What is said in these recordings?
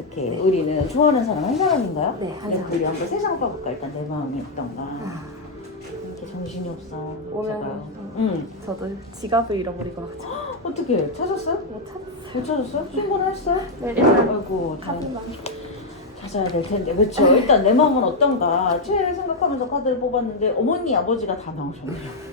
이렇게 우리는 좋아하는 사람 한 사람인가요? 네, 한 사람. 우리 한번 세상 봐볼까? 일단 내 마음이 어떤가. 아, 이렇게 정신이 없어. 오면 응. 저도 지갑을 잃어버리고 막 어떻게 찾았어요? 못 찾았어요. 못 찾았어요? 신고는 했어요? 네, 일단 아이고 카드만. 찾아야 될 텐데 그렇죠. 일단 내 마음은 어떤가. 최애를 생각하면서 카드를 뽑았는데 어머니 아버지가 다 나오셨네요.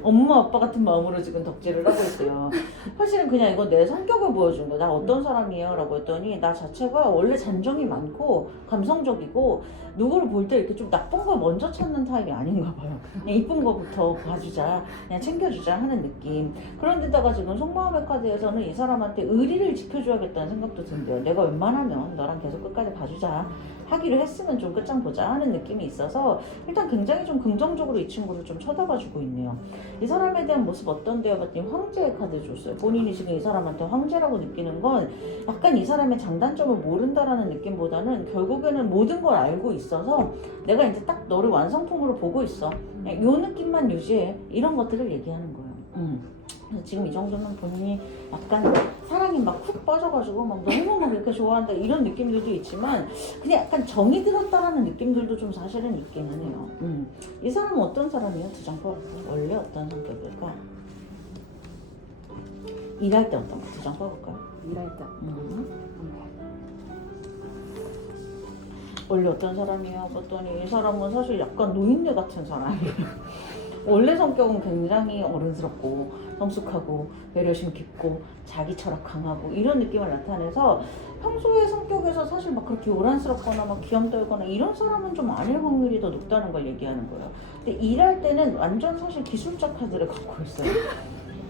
엄마 아빠 같은 마음으로 지금 덕질을 하고 있어요. 사실은 그냥 이거 내 성격을 보여준 거야. 나 어떤 사람이에요? 라고 했더니 나 자체가 원래 잔정이 많고 감성적이고 누구를 볼 때 이렇게 좀 나쁜 걸 먼저 찾는 타입이 아닌가 봐요. 그냥 이쁜 거부터 봐주자, 그냥 챙겨주자 하는 느낌. 그런데다가 지금 속마음의 카드에서는 이 사람한테 의리를 지켜줘야겠다는 생각도 든대요. 내가 웬만하면 너랑 계속 끝까지 봐주자 하기로 했으면 좀 끝장 보자 하는 느낌이 있어서 일단 굉장히 좀 긍정적으로 이 친구를 좀 쳐다봐주고 있네요. 이 사람에 대한 모습 어떤데요? 봤더니 황제의 카드 줬어요. 본인이 지금 이 사람한테 황제라고 느끼는 건 약간 이 사람의 장단점을 모른다라는 느낌보다는 결국에는 모든 걸 알고 있어서 내가 이제 딱 너를 완성품으로 보고 있어. 그냥 요 느낌만 유지해. 이런 것들을 얘기하는 거예요. 그래서 지금 이 정도면 본인이 약간 사랑이 막 훅 빠져가지고 막 너무 막 이렇게 좋아한다 이런 느낌들도 있지만 그냥 약간 정이 들었다라는 느낌들도 좀 사실은 있기는 해요. 이 사람은 어떤 사람이에요? 두 장 뽑아볼까요? 원래 어떤 성격일까? 일할 때 어떤 거? 두 장 뽑아볼까요? 일할 때. 원래 어떤 사람이에요? 봤더니 이 사람은 사실 약간 노인네 같은 사람이에요. 원래 성격은 굉장히 어른스럽고 성숙하고 배려심 깊고 자기 철학 강하고 이런 느낌을 나타내서 평소의 성격에서 사실 막 그렇게 요란스럽거나 막 귀염떨거나 이런 사람은 좀 아닐 확률이 더 높다는 걸 얘기하는 거예요. 근데 일할 때는 완전 사실 기술자 카드를 갖고 있어요.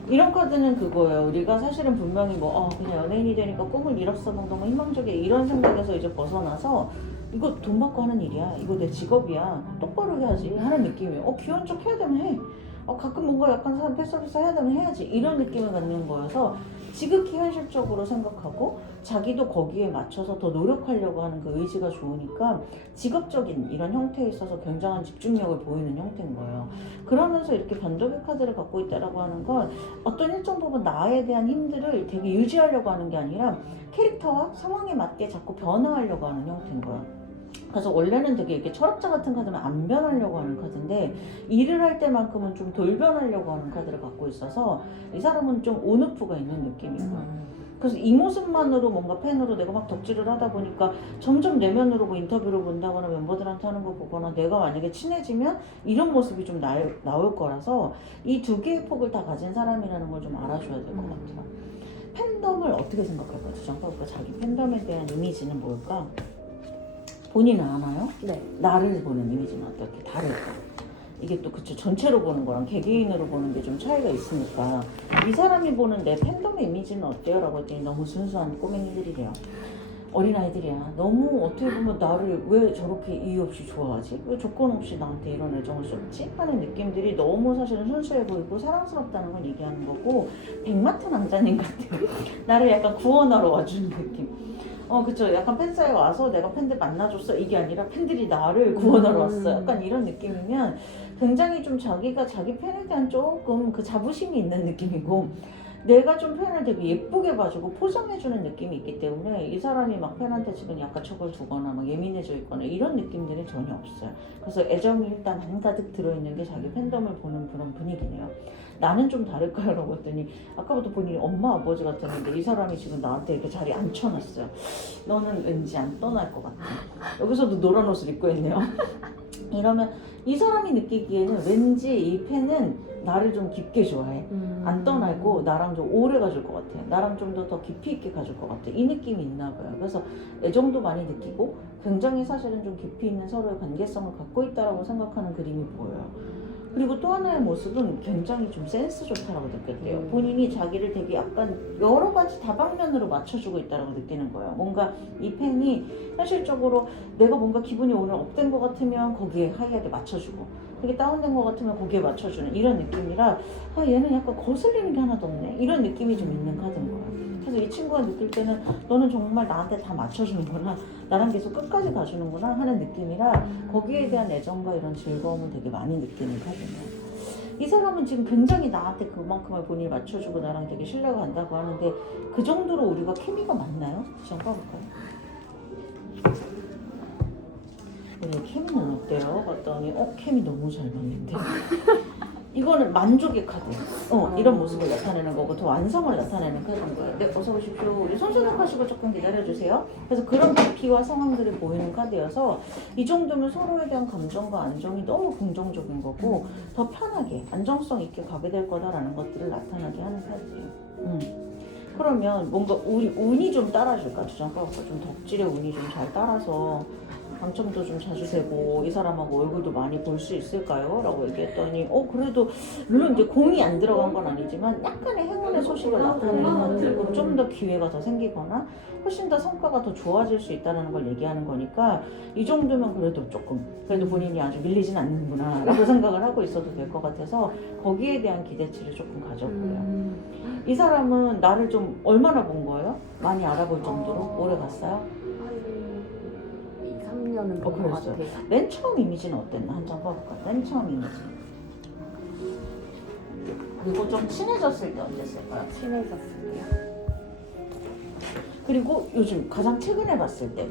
이런 카드는 그거예요. 우리가 사실은 분명히 뭐 그냥 연예인이 되니까 꿈을 이뤘어 너무 희망적이야 이런 생각에서 이제 벗어나서 이거 돈 받고 하는 일이야. 이거 내 직업이야. 똑바로 해야지 하는 느낌이에요. 귀여운 척 해야 되면 해. 가끔 뭔가 약간 사람 패스패스 해야 되면 해야지. 이런 느낌을 갖는 거여서 지극히 현실적으로 생각하고 자기도 거기에 맞춰서 더 노력하려고 하는 그 의지가 좋으니까 직업적인 이런 형태에 있어서 굉장한 집중력을 보이는 형태인 거예요. 그러면서 이렇게 변덕의 카드를 갖고 있다라고 하는 건 어떤 일정 부분 나에 대한 힘들을 되게 유지하려고 하는 게 아니라 캐릭터와 상황에 맞게 자꾸 변화하려고 하는 형태인 거예요. 그래서 원래는 되게 이렇게 철학자 같은 카드는 안 변하려고 하는 카드인데 일을 할 때만큼은 좀 덜 변하려고 하는 카드를 갖고 있어서 이 사람은 좀 온오프가 있는 느낌이고 그래서 이 모습만으로 뭔가 팬으로 내가 막 덕질을 하다 보니까 점점 내면으로 뭐 인터뷰를 본다거나 멤버들한테 하는 거 보거나 내가 만약에 친해지면 이런 모습이 좀 나올 거라서 이 두 개의 폭을 다 가진 사람이라는 걸 좀 알아줘야 될 것 같아요. 팬덤을 어떻게 생각할까요? 주장받을까? 자기 팬덤에 대한 이미지는 뭘까? 본인은 아나요? 네. 나를 보는 이미지는 어떻게 다를까? 이게 또 그쵸 전체로 보는 거랑 개개인으로 보는 게 좀 차이가 있으니까 이 사람이 보는 내 팬덤의 이미지는 어때요? 라고 했더니 너무 순수한 꼬맹이들이래요. 어린아이들이야. 너무 어떻게 보면 나를 왜 저렇게 이유 없이 좋아하지? 왜 조건 없이 나한테 이런 애정을 쏟지? 하는 느낌들이 너무 사실은 순수해 보이고 사랑스럽다는 걸 얘기하는 거고 백마탄 왕자님 같아요. 나를 약간 구원하러 와주는 느낌. 그쵸. 약간 팬사에 와서 내가 팬들 만나줬어. 이게 아니라 팬들이 나를 구원하러 왔어. 약간 이런 느낌이면 굉장히 좀 자기가 자기 팬에 대한 조금 그 자부심이 있는 느낌이고 내가 좀 팬을 되게 예쁘게 봐주고 포장해주는 느낌이 있기 때문에 이 사람이 막 팬한테 지금 약간 척을 두거나 막 예민해져 있거나 이런 느낌들이 전혀 없어요. 그래서 애정이 일단 한가득 들어있는 게 자기 팬덤을 보는 그런 분위기네요. 나는 좀 다를까요? 라고 했더니 아까부터 본인이 엄마 아버지 같았는데 이 사람이 지금 나한테 이렇게 자리에 앉혀놨어요. 너는 왠지 안 떠날 것 같아. 여기서도 노란 옷을 입고 있네요. 이러면 이 사람이 느끼기에는 왠지 이 팬은 나를 좀 깊게 좋아해. 안 떠나고 나랑 좀 오래 가줄 것 같아. 나랑 좀 더 깊이 있게 가줄 것 같아. 이 느낌이 있나 봐요. 그래서 애정도 많이 느끼고 굉장히 사실은 좀 깊이 있는 서로의 관계성을 갖고 있다라고 생각하는 그림이 보여요. 그리고 또 하나의 모습은 굉장히 좀 센스 좋다라고 느꼈대요. 본인이 자기를 되게 약간 여러 가지 다방면으로 맞춰주고 있다라고 느끼는 거예요. 뭔가 이 팬이 현실적으로 내가 뭔가 기분이 오늘 업된 것 같으면 거기에 하이하게 맞춰주고 되게 다운된 것 같으면 거기에 맞춰주는 이런 느낌이라 얘는 약간 거슬리는 게 하나도 없네 이런 느낌이 좀 있는 카드인 거예요. 그래서 이 친구가 느낄 때는 너는 정말 나한테 다 맞춰주는구나 나랑 계속 끝까지 가주는구나 하는 느낌이라 거기에 대한 애정과 이런 즐거움을 되게 많이 느끼는 카드네요. 이 사람은 지금 굉장히 나한테 그만큼을 본인이 맞춰주고 나랑 되게 신뢰가 간다고 하는데 그 정도로 우리가 케미가 맞나요? 시험 봐볼까요? 그래 케미는 어때요? 봤더니 케미 너무 잘 맞는데 이거는 만족의 카드. 이런 모습을 나타내는 거고 더 완성을 나타내는 카드인 거예요. 네, 어서 오십시오. 우리 손소독하시고 조금 기다려주세요. 그래서 그런 깊이와 상황들이 보이는 카드여서 이 정도면 서로에 대한 감정과 안정이 너무 긍정적인 거고 더 편하게 안정성 있게 가게 될 거다라는 것들을 나타나게 하는 카드예요. 그러면 뭔가 우리 운이 좀 따라줄까? 주장과가 좀 덕질의 운이 좀 잘 따라서 당첨도 좀 자주 되고 이 사람하고 얼굴도 많이 볼 수 있을까요? 라고 얘기했더니 그래도 물론 이제 공이 안 들어간 건 아니지만 약간의 행운의 소식을 나타내는 것들고 좀 더 기회가 더 생기거나 훨씬 더 성과가 더 좋아질 수 있다는 걸 얘기하는 거니까 이 정도면 그래도 조금 그래도 본인이 아주 밀리진 않는구나 라고 생각을 하고 있어도 될 것 같아서 거기에 대한 기대치를 조금 가져보고요. 이 사람은 나를 좀 얼마나 본 거예요? 많이 알아볼 정도로? 오래 갔어요? 한 2, 3년은 본 것 그랬어요. 같아요. 맨 처음 이미지는 어땠나? 한 장 봐볼까? 맨 처음 이미지. 그리고 좀 친해졌을 때 어땠을까요? 친해졌어요. 그리고 요즘 가장 최근에 봤을 때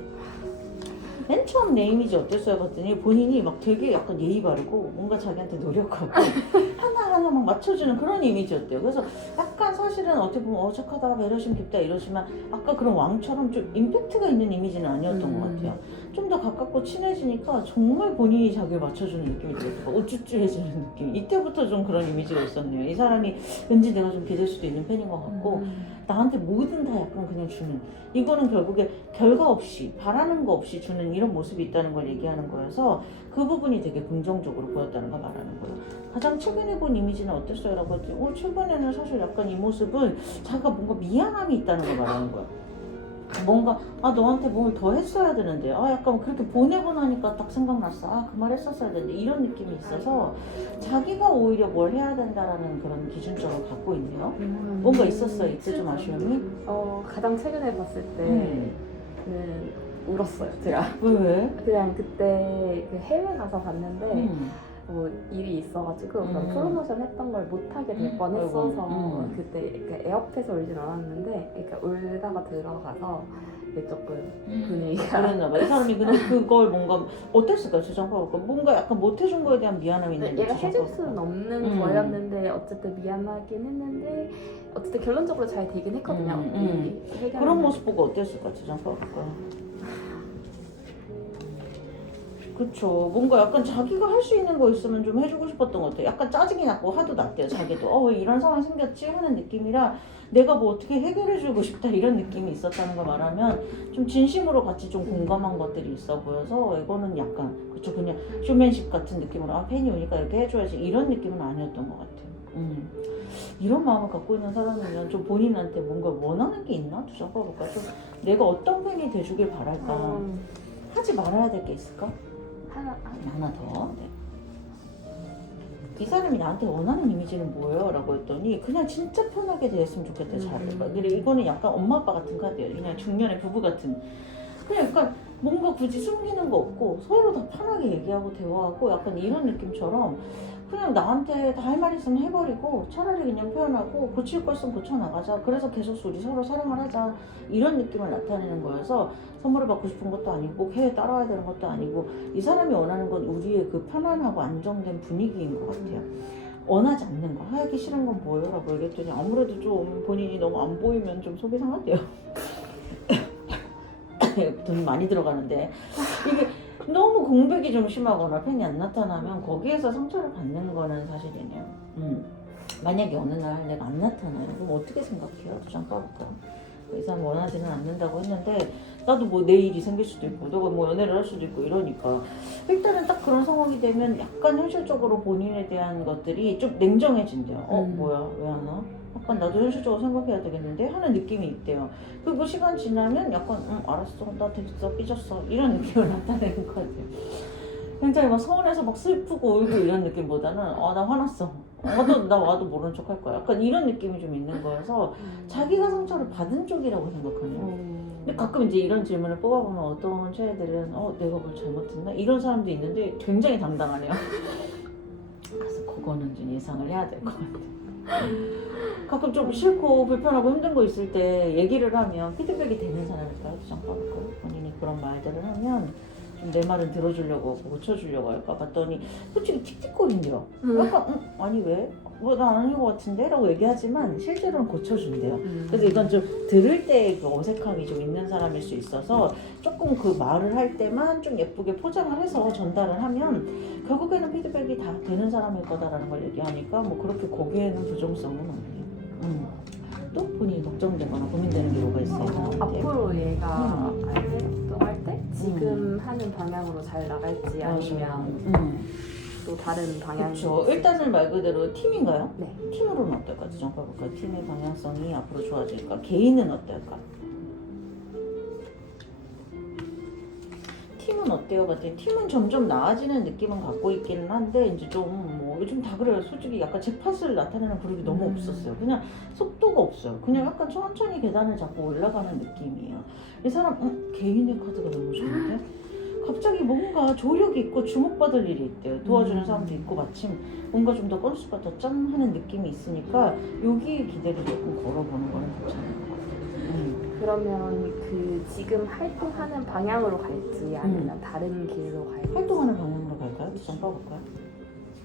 맨 처음 내 이미지 어땠어요? 봤더니 본인이 막 되게 약간 예의 바르고 뭔가 자기한테 노력하고 하나하나 막 맞춰주는 그런 이미지였대요. 그래서 약간 사실은 어떻게 보면 어색하다, 배려심 깊다 이러지만 아까 그런 왕처럼 좀 임팩트가 있는 이미지는 아니었던 것 같아요. 좀 더 가깝고 친해지니까 정말 본인이 자기를 맞춰주는 느낌이 들었고 우쭈쭈해지는 느낌. 이때부터 좀 그런 이미지가 있었네요. 이 사람이 왠지 내가 좀 기댈 수도 있는 팬인 것 같고 나한테 뭐든 다 약간 그냥 주는, 이거는 결국에 결과 없이 바라는 거 없이 주는 이런 모습이 있다는 걸 얘기하는 거여서 그 부분이 되게 긍정적으로 보였다는 걸 말하는 거예요. 가장 최근에 본 이미지는 어땠어요? 라고 했더니 최근에는 사실 약간 이 모습은 자기가 뭔가 미안함이 있다는 걸 말하는 거야. 뭔가 너한테 뭘 더 했어야 되는데 약간 그렇게 보내고 나니까 딱 생각났어. 그 말 했었어야 되는데 이런 느낌이 있어서 자기가 오히려 뭘 해야 된다라는 그런 기준점을 갖고 있네요. 뭔가 있었어요 이때 좀 아쉬움이? 가장 최근에 봤을 때 울었어요 제가. 왜? 그냥 그때 그 해외 가서 봤는데 일이 있어가지고 그런 프로모션 했던 걸 못하게 될 뻔했어서 그때 그 에어팟에 울진 않았는데 그러니까 울다가 들어가서 이게 조금 분위기가 그랬나봐. 이 사람이 근데 그걸 뭔가 어땠을까 주장하고 뭔가 약간 못해준 거에 대한 미안함이 있는데 얘가 해줄 수는 없는 거였는데 어쨌든 미안하긴 했는데 어쨌든 결론적으로 잘 되긴 했거든요. 그런 모습 보고 어땠을까 주장하고. 그쵸. 뭔가 약간 자기가 할 수 있는 거 있으면 좀 해주고 싶었던 것 같아요. 약간 짜증이 났고 화도 났대요. 자기도 왜 이런 상황이 생겼지 하는 느낌이라 내가 뭐 어떻게 해결해주고 싶다 이런 느낌이 있었다는 걸 말하면 좀 진심으로 같이 좀 공감한 것들이 있어 보여서 이거는 약간 그쵸 그냥 쇼맨십 같은 느낌으로 팬이 오니까 이렇게 해줘야지 이런 느낌은 아니었던 것 같아요. 이런 마음을 갖고 있는 사람이면 좀 본인한테 뭔가 원하는 게 있나? 두장봐볼까? 좀 내가 어떤 팬이 돼주길 바랄까? 하지 말아야 될 게 있을까? 하나 더. 네. 이 사람이 나한테 원하는 이미지는 뭐예요? 라고 했더니 그냥 진짜 편하게 대했으면 좋겠다. 잘해봐. 근데 이거는 약간 엄마 아빠 같은 카드예요. 그냥 중년의 부부 같은. 그냥 약간 뭔가 굳이 숨기는 거 없고 서로 다 편하게 얘기하고 대화하고 약간 이런 느낌처럼 그냥 나한테 다 할 말 있으면 해버리고 차라리 그냥 표현하고 고칠 거 있으면 고쳐나가자. 그래서 계속 우리 서로 사랑을 하자. 이런 느낌을 나타내는 거여서 선물을 받고 싶은 것도 아니고 해외 따라와야 되는 것도 아니고 이 사람이 원하는 건 우리의 그 편안하고 안정된 분위기인 것 같아요. 원하지 않는 거. 하기 싫은 건 뭐예요? 라고 얘기했더니 아무래도 좀 본인이 너무 안 보이면 좀 속이 상한대요. 돈 많이 들어가는데 이게 너무 공백이 좀 심하거나 팬이 안 나타나면 거기에서 상처를 받는 거는 사실이네요. 만약에 어느 날 내가 안 나타나요. 그럼 어떻게 생각해요? 두 장 까볼까? 이 사람 원하지는 않는다고 했는데 나도 뭐 내 일이 생길 수도 있고 너가 뭐 연애를 할 수도 있고 이러니까 일단은 딱 그런 상황이 되면 약간 현실적으로 본인에 대한 것들이 좀 냉정해진대요. 뭐야 왜 안 와? 약간 나도 현실적으로 생각해야 되겠는데 하는 느낌이 있대요. 그리고 시간 지나면 약간 알았어 나 됐어 삐졌어 이런 느낌을 나타내는 것 같아요. 굉장히 막 서운해서 막 슬프고 울고 이런 느낌보다는 나 화났어. 나 와도 모른 척 할 거야. 약간 이런 느낌이 좀 있는 거여서 자기가 상처를 받은 쪽이라고 생각하네요. 근데 가끔 이제 이런 질문을 뽑아보면 어떤 최애들은 내가 뭘 잘못했나? 이런 사람도 있는데 굉장히 당당하네요. 그래서 그거는 좀 예상을 해야 될 것 같아요. 가끔 좀 싫고 불편하고 힘든 거 있을 때 얘기를 하면 피드백이 되는 사람일까요? 주장 빠를까요? 본인이 그런 말들을 하면 좀 내 말은 들어주려고 고쳐주려고 할까 봤더니 솔직히 틱틱거린대요. 약간 아니 왜? 뭐 나 아닌 것 같은데? 라고 얘기하지만 실제로는 고쳐준대요. 그래서 이건 좀 들을 때 그 어색함이 좀 있는 사람일 수 있어서 조금 그 말을 할 때만 좀 예쁘게 포장을 해서 전달을 하면 결국에는 피드백이 다 되는 사람일 거다라는 걸 얘기하니까 뭐 그렇게 거기에는 부정성은 없네요. 또 본인이 걱정되거나 고민되는 게 뭐가 있어요? 저한테? 앞으로 얘가 활동할 때 지금 하는 방향으로 잘 나갈지 아니면 또 다른 방향이 그렇죠. 일단은 말 그대로 팀인가요? 네. 팀으로는 어떨까? 정해볼까요? 팀의 방향성이 앞으로 좋아질까? 개인은 어떨까? 팀은 어때요? 같아요. 팀은 점점 나아지는 느낌은 갖고 있기는 한데 이제 좀 뭐 요즘 다 그래요. 솔직히 약간 잭팟을 나타내는 그룹이 너무 없었어요. 그냥 속도가 없어요. 그냥 약간 천천히 계단을 잡고 올라가는 느낌이에요. 이 사람 개인의 카드가 너무 좋은데 갑자기 뭔가 조력이 있고 주목받을 일이 있대요. 도와주는 사람도 있고 마침 뭔가 좀 더 건수가 더 짠 하는 느낌이 있으니까 여기에 기대를 조금 걸어보는 거는 괜찮은 것 같아요. 그러면 그 지금 활동하는 방향으로 갈지 아니면 다른 길로 갈지 활동하는 방향으로 갈까요? 좀 봐볼까요?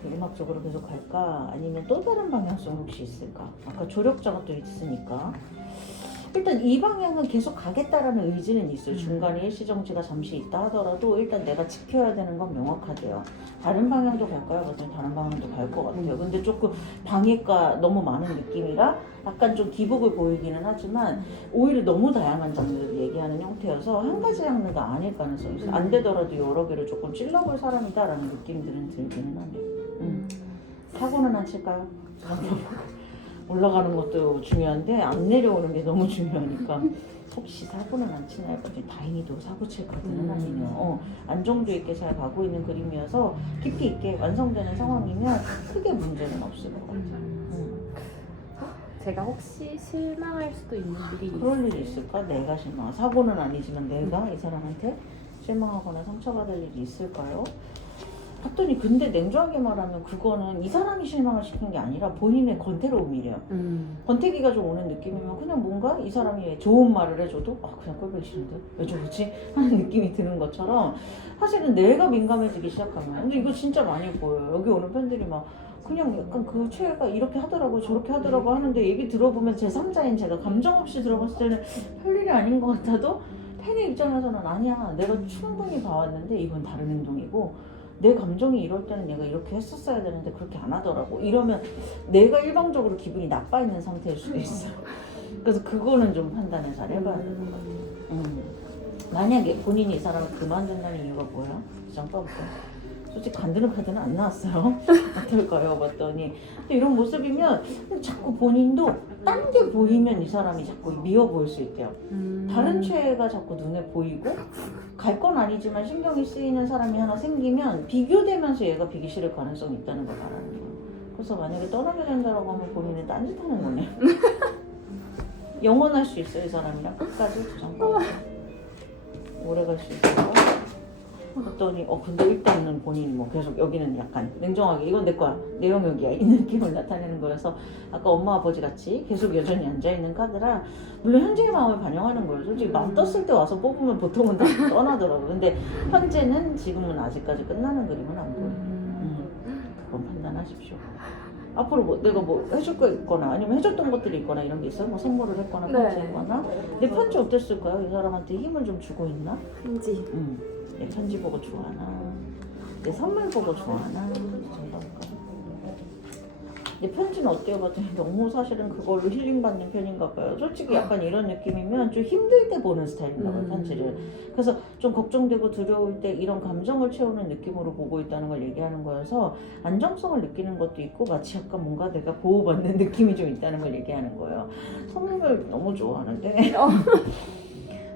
음악적으로 계속 갈까? 아니면 또 다른 방향성 혹시 있을까? 아까 조력자가 또 있으니까 일단 이 방향은 계속 가겠다라는 의지는 있어요. 중간에 일시정지가 잠시 있다 하더라도 일단 내가 지켜야 되는 건 명확하대요. 다른 방향도 갈까요? 맞아요. 다른 방향도 갈 것 같아요. 근데 조금 방해가 너무 많은 느낌이라 약간 좀 기복을 보이기는 하지만 오히려 너무 다양한 장르를 얘기하는 형태여서 한 가지 장르가 아닐 가능성이 있어요. 안 되더라도 여러 개를 조금 찔러볼 사람이다라는 느낌들은 들기는 하네요. 사고는 안 칠까요? 올라가는 것도 중요한데 안 내려오는 게 너무 중요하니까 혹시 사고는 안 치나요? 다행히도 사고 칠 카드는 아니네요. 안정도 있게 잘 가고 있는 그림이어서 깊이 있게 완성되는 상황이면 크게 문제는 없을 것 같아요. 제가 혹시 실망할 수도 있는 일이 그럴 일이 있을까? 내가 실망. 사고는 아니지만 내가 이 사람한테 실망하거나 상처받을 일이 있을까요? 봤더니 근데 냉정하게 말하면 그거는 이 사람이 실망을 시킨 게 아니라 본인의 권태로움이래요. 권태기가 좀 오는 느낌이면 그냥 뭔가 이 사람이 좋은 말을 해줘도 그냥 꼴보기 싫은데 왜 저러지? 하는 느낌이 드는 것처럼 사실은 내가 민감해지기 시작하면 근데 이거 진짜 많이 보여요. 여기 오는 팬들이 막 그냥 약간 그 최애가 이렇게 하더라고 저렇게 하더라고 하는데 얘기 들어보면 제3자인 제가 감정 없이 들어봤을 때는 별일이 아닌 것 같아도 팬의 입장에서는 아니야 내가 충분히 봐왔는데 이건 다른 행동이고 내 감정이 이럴 때는 내가 이렇게 했었어야 되는데 그렇게 안 하더라고 이러면 내가 일방적으로 기분이 나빠 있는 상태일 수도 있어요. 그래서 그거는 좀 판단을 잘 해봐야 될 것 같아요. 만약에 본인이 이 사람을 그만둔다는 이유가 뭐야? 잠깐 볼까요? 솔직히 관두는 카드는 안 나왔어요. 어떨까요? 봤더니 근데 이런 모습이면 자꾸 본인도 딴 게 보이면 이 사람이 자꾸 미워 보일 수 있대요. 다른 최애가 자꾸 눈에 보이고 갈 건 아니지만 신경이 쓰이는 사람이 하나 생기면 비교되면서 얘가 비기 싫을 가능성이 있다는 걸 말하는 거예요. 그래서 만약에 떠나게 된다라고 하면 본인은 딴짓하는 거네. 영원할 수 있어요. 이 사람이랑 끝까지 잠깐 오래 갈 수 있어요. 그랬더니 근데 일단은 본인이 뭐 계속 여기는 약간 냉정하게 이건 내 거야 내 영역이야 이 느낌을 나타내는 거여서 아까 엄마 아버지 같이 계속 여전히 앉아있는 카드라 물론 현재의 마음을 반영하는 거예요. 솔직히 마음 떴을 때 와서 뽑으면 보통은 다 떠나더라고요. 근데 현재는 지금은 아직까지 끝나는 그림은 안 보여요. 그건 판단하십시오. 앞으로 뭐 내가 뭐 해줄 거 있거나 아니면 해줬던 것들이 있거나 이런 게 있어요? 뭐 선물을 했거나 편지했거나 내 편지 어땠을까요? 이 사람한테 힘을 좀 주고 있나? 편지 내 편지 보고 좋아하나? 내 선물 보고 좋아하나? 내 편지는 어때요? 봤더니 너무 사실은 그걸로 힐링받는 편인가 봐요. 솔직히 약간 이런 느낌이면 좀 힘들 때 보는 스타일인가 봐요, 편지를. 그래서 좀 걱정되고 두려울 때 이런 감정을 채우는 느낌으로 보고 있다는 걸 얘기하는 거여서 안정성을 느끼는 것도 있고 마치 약간 뭔가 내가 보호받는 느낌이 좀 있다는 걸 얘기하는 거예요. 선물 너무 좋아하는데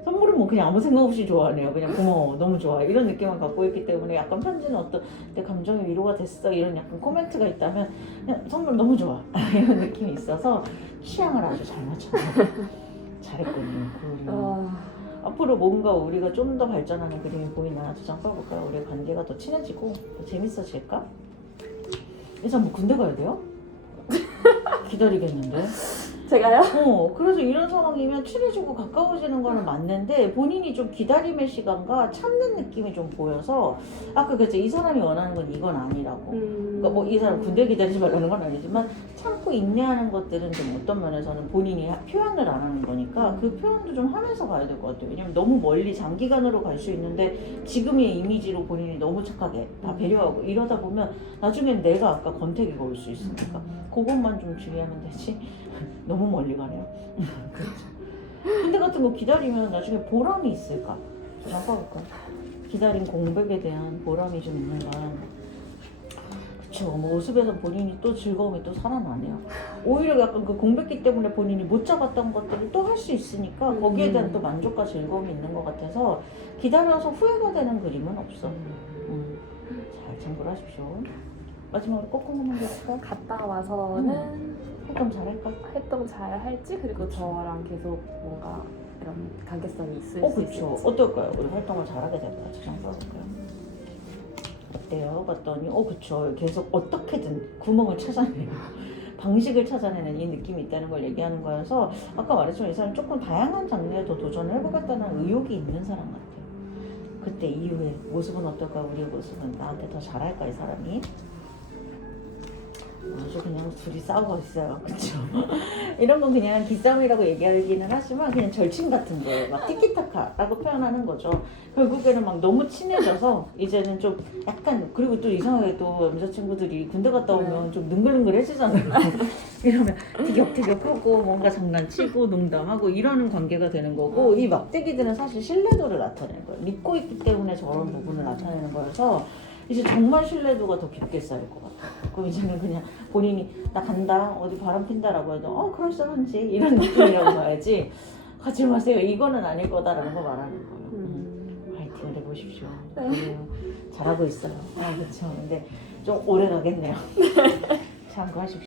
선물은 뭐 그냥 아무 생각 없이 좋아하네요. 그냥 고마워, 너무 좋아 이런 느낌을 갖고 있기 때문에 약간 편지는 어떤 내 감정이 위로가 됐어 이런 약간 코멘트가 있다면 그냥 선물 너무 좋아 이런 느낌이 있어서 취향을 아주 잘 맞췄네요. 잘했군요. 앞으로 뭔가 우리가 좀 더 발전하는 그림이 보이나 두 장 써볼까요? 우리의 관계가 더 친해지고 더 재밌어질까? 이제 뭐 군대 가야 돼요? 기다리겠는데? 제가요? 그래서 이런 상황이면 친해지고 가까워지는 거는 맞는데 본인이 좀 기다림의 시간과 참는 느낌이 좀 보여서 아까 그랬죠. 이 사람이 원하는 건 이건 아니라고. 그러니까 뭐 이 사람 군대 기다리지 말라는 건 아니지만 참고 인내하는 것들은 좀 어떤 면에서는 본인이 표현을 안 하는 거니까 그 표현도 좀 하면서 가야 될 것 같아요. 왜냐면 너무 멀리 장기간으로 갈 수 있는데 지금의 이미지로 본인이 너무 착하게 다 배려하고 이러다 보면 나중엔 내가 아까 권태기가 올 수 있으니까 그것만 좀 주의하면 되지. 너무 멀리 가네요. 그렇죠. 군대 같은 거 기다리면 나중에 보람이 있을까? 잠깐 볼까? 기다린 공백에 대한 보람이 좀 있는가? 그쵸. 뭐 모습에서 본인이 또 즐거움이 또 살아나네요. 오히려 약간 그 공백기 때문에 본인이 못 잡았던 것들을 또 할 수 있으니까 거기에 대한 또 만족과 즐거움이 있는 것 같아서 기다려서 후회가 되는 그림은 없어. 잘 참고를 하십시오. 마지막으로 꼭 궁금한 게 있을까? 갔다 와서는 활동 잘할까? 활동 잘 할지 그리고 저랑 계속 뭔가 이런 관계성이 있을 수 있을지. 그쵸. 어떨까요? 우리 활동을 잘하게 될까? 참 봐볼까요? 어때요? 봤더니, 그쵸. 계속 어떻게든 구멍을 찾아내는, 방식을 찾아내는 이 느낌이 있다는 걸 얘기하는 거여서 아까 말했지만 이 사람이 조금 다양한 장르에도 도전을 해보겠다는 의욕이 있는 사람 같아요. 그때 이후에 모습은 어떨까? 우리의 모습은 나한테 더 잘할까? 이 사람이? 아주 그냥 둘이 싸우고 있어요. 그쵸? 이런 건 그냥 기싸움이라고 얘기하기는 하지만 그냥 절친 같은 거예요. 막 티키타카라고 표현하는 거죠. 결국에는 막 너무 친해져서 이제는 좀 약간 그리고 또 이상하게 또 남자친구들이 군대 갔다 오면 좀 능글능글해지잖아요. 이러면 티격태격하고 뭔가 장난치고 농담하고 이러는 관계가 되는 거고 이 막대기들은 사실 신뢰도를 나타내는 거예요. 믿고 있기 때문에 저런 부분을 나타내는 거여서 이제 정말 신뢰도가 더 깊게 쌓일 것 같아요. 그럼 이제는 그냥 본인이 나 간다 어디 바람 핀다라고 해도 그럴싸한지 이런 느낌이라고 봐야지 가지 마세요 이거는 아닐 거다라는 거 말하는 거예요. 화이팅을 해보십시오. 네. 그래요. 잘하고 있어요. 그렇죠. 근데 좀 오래 가겠네요. 참고하십시오.